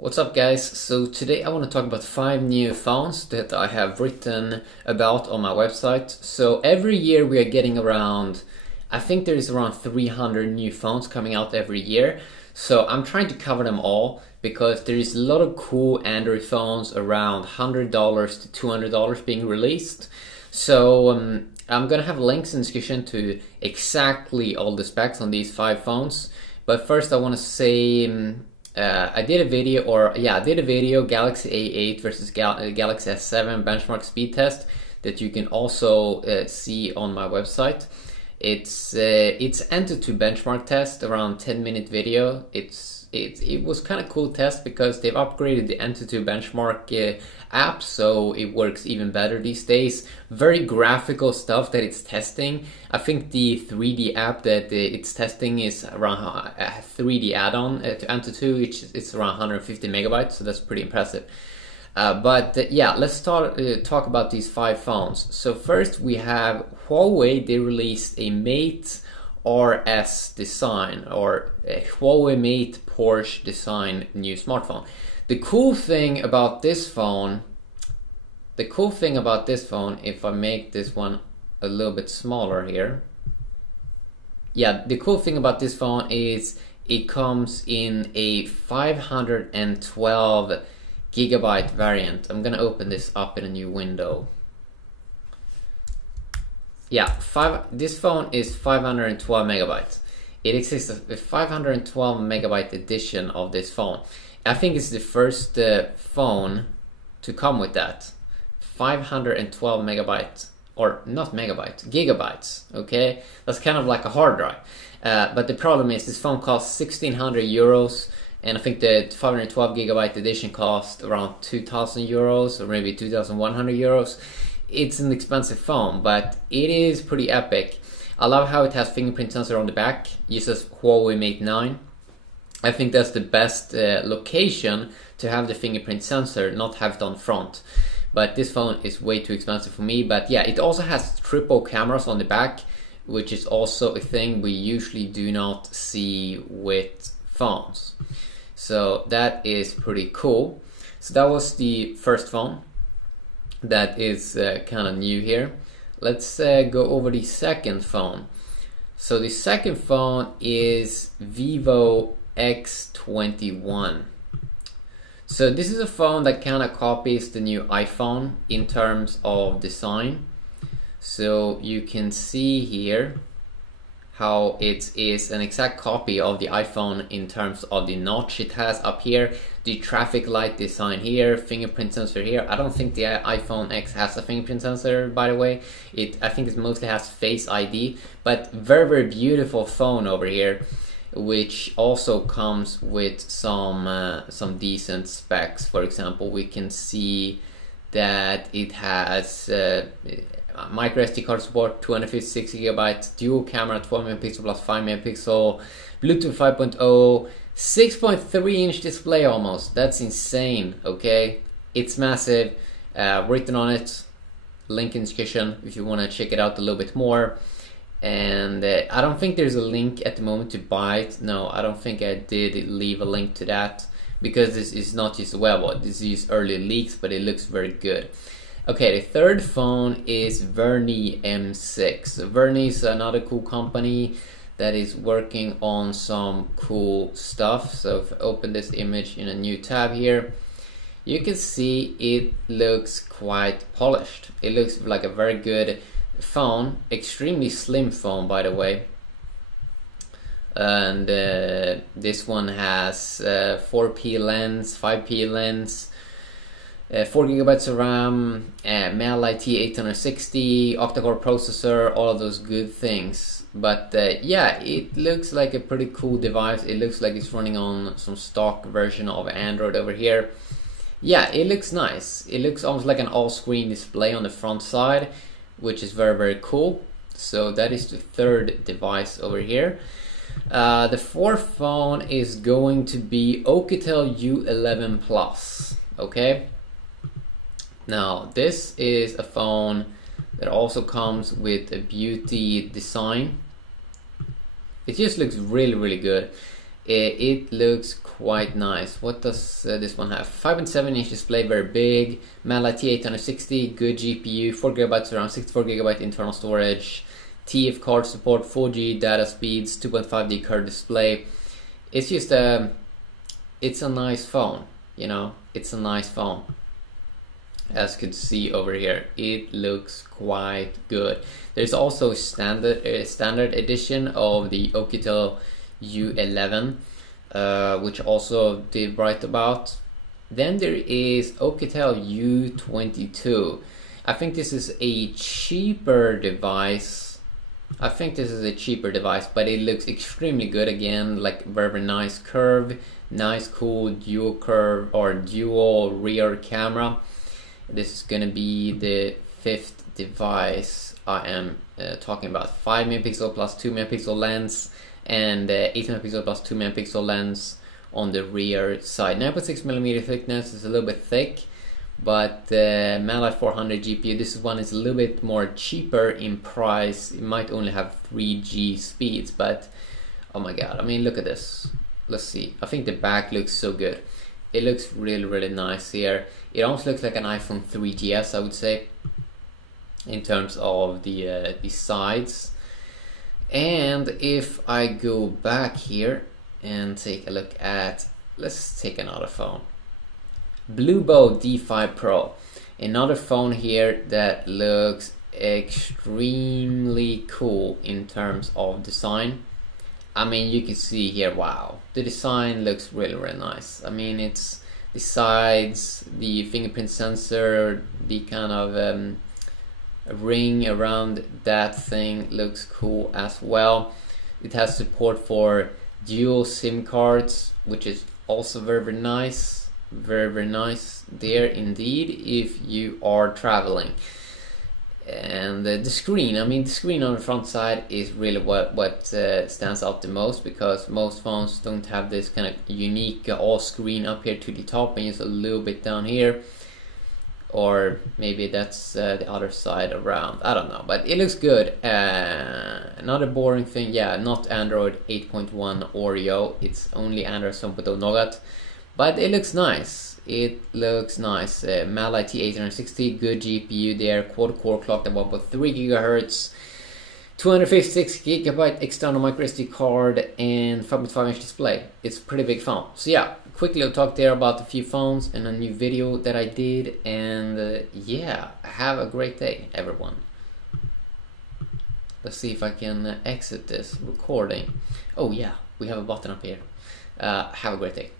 What's up guys? So today I want to talk about 5 new phones that I have written about on my website. So every year we are getting around, I think there is around 300 new phones coming out every year. So I'm trying to cover them all because there is a lot of cool Android phones around $100 to $200 being released. So I'm gonna have links in the description to exactly all the specs on these 5 phones. But first I want to say I did a video Galaxy A8 versus Galaxy S7 benchmark speed test that you can also see on my website. It's Antutu benchmark test, around 10-minute video. It was kind of cool test because they've upgraded the Antutu benchmark app, so it works even better these days. Very graphical stuff that it's testing. I think the 3D app that it's testing is around a 3D add-on to Antutu, which it's around 150 megabytes, so that's pretty impressive. Yeah, let's talk about these 5 phones. So first we have Huawei. They released a Mate RS design, or a Huawei Mate Porsche design new smartphone. The cool thing about this phone, if I make this one a little bit smaller here, yeah, the cool thing about this phone is it comes in a 512 gigabyte variant. I'm gonna open this up in a new window. Yeah, this phone is 512 megabytes. It exists a 512 megabyte edition of this phone. I think it's the first phone to come with that. 512 megabytes, or not megabytes, gigabytes, okay? That's kind of like a hard drive. But the problem is this phone costs 1,600 euros, and I think the 512 gigabyte edition cost around 2,000 euros, or maybe 2,100 euros. It's an expensive phone, but it is pretty epic. I love how it has fingerprint sensor on the back. Uses Huawei Mate 9. I think that's the best location to have the fingerprint sensor, not have it on front. But this phone is way too expensive for me. But yeah, it also has triple cameras on the back, which is also a thing we usually do not see with phones. So that is pretty cool. So that was the first phone that is kind of new here. Let's go over the second phone. So the second phone is Vivo X21. So this is a phone that kind of copies the new iPhone in terms of design. So you can see here how it is an exact copy of the iPhone in terms of the notch it has up here, the traffic light design here, fingerprint sensor here. I don't think the iPhone X has a fingerprint sensor, by the way. I think it mostly has Face ID, but very beautiful phone over here, which also comes with some decent specs. For example, we can see that it has micro SD card support, 256 gigabytes, dual camera, 12 megapixel plus 5 megapixel, Bluetooth 5.0, 6.3 inch display almost. That's insane, okay? It's massive. Written on it, link in description if you want to check it out a little bit more. And I don't think there's a link at the moment to buy it. No, I don't think I did leave a link to that, because this is not just this is early leaks, but it looks very good. Okay, the third phone is Vernee M6. Vernee is another cool company that is working on some cool stuff. So if I open this image in a new tab here, you can see it looks quite polished. It looks like a very good phone, extremely slim phone, by the way. And this one has 4P lens, 5P lens, 4 gigabytes of RAM, MEL IT 860, octa-core processor, all of those good things. But yeah, it looks like a pretty cool device. It looks like it's running on some stock version of Android over here. Yeah, it looks nice. It looks almost like an all-screen display on the front side, which is very cool. So that is the third device over here. The fourth phone is going to be Oukitel U11 Plus. Okay. Now this is a phone that also comes with a beauty design. It just looks really good. It looks quite nice. What does this one have? 5.7-inch display, very big. Mali T860, good GPU, 4GB RAM, 64GB internal storage, TF card support, 4G data speeds, 2.5D curved display. It's just it's a nice phone, you know. It's a nice phone. As you can see over here, it looks quite good. There's also a standard edition of the Oukitel U11, which also did write about. Then there is Oukitel U22. I think this is a cheaper device. But it looks extremely good again, like very nice curve, nice cool dual curve or dual rear camera. This is gonna be the 5th device I am talking about. 5 megapixel plus 2 megapixel lens, and 8 megapixel plus 2 megapixel lens on the rear side. 9.6mm thickness, is a little bit thick, but Mali 400 GPU. This one is a little bit more cheaper in price. It might only have 3G speeds, but oh my god, I mean, look at this. Let's see. I think the back looks so good. It looks really nice here. It almost looks like an iPhone 3GS, I would say, in terms of the sides. And if I go back here and take a look at, let's take another phone. Bluebow D5 Pro. Another phone here that looks extremely cool in terms of design. I mean, you can see here, wow, the design looks really nice. I mean, it's the sides, the fingerprint sensor, the kind of ring around that thing looks cool as well. It has support for dual SIM cards, which is also very nice. Very nice there indeed if you are traveling. And the screen, I mean, the screen on the front side is really what stands out the most, because most phones don't have this kind of unique all screen up here to the top and just a little bit down here, or maybe that's the other side around, I don't know, but it looks good. Another boring thing, yeah, not Android 8.1 Oreo, it's only Android 7.0 Nougat, but it looks nice. It looks nice. Mali T860, good GPU there, quad-core clocked at 1.3 GHz, 256GB external microSD card, and 5.5-inch display. It's a pretty big phone. So yeah, quickly I'll talk there about a few phones and a new video that I did, and yeah, have a great day, everyone. Let's see if I can exit this recording. Oh yeah, we have a button up here. Have a great day.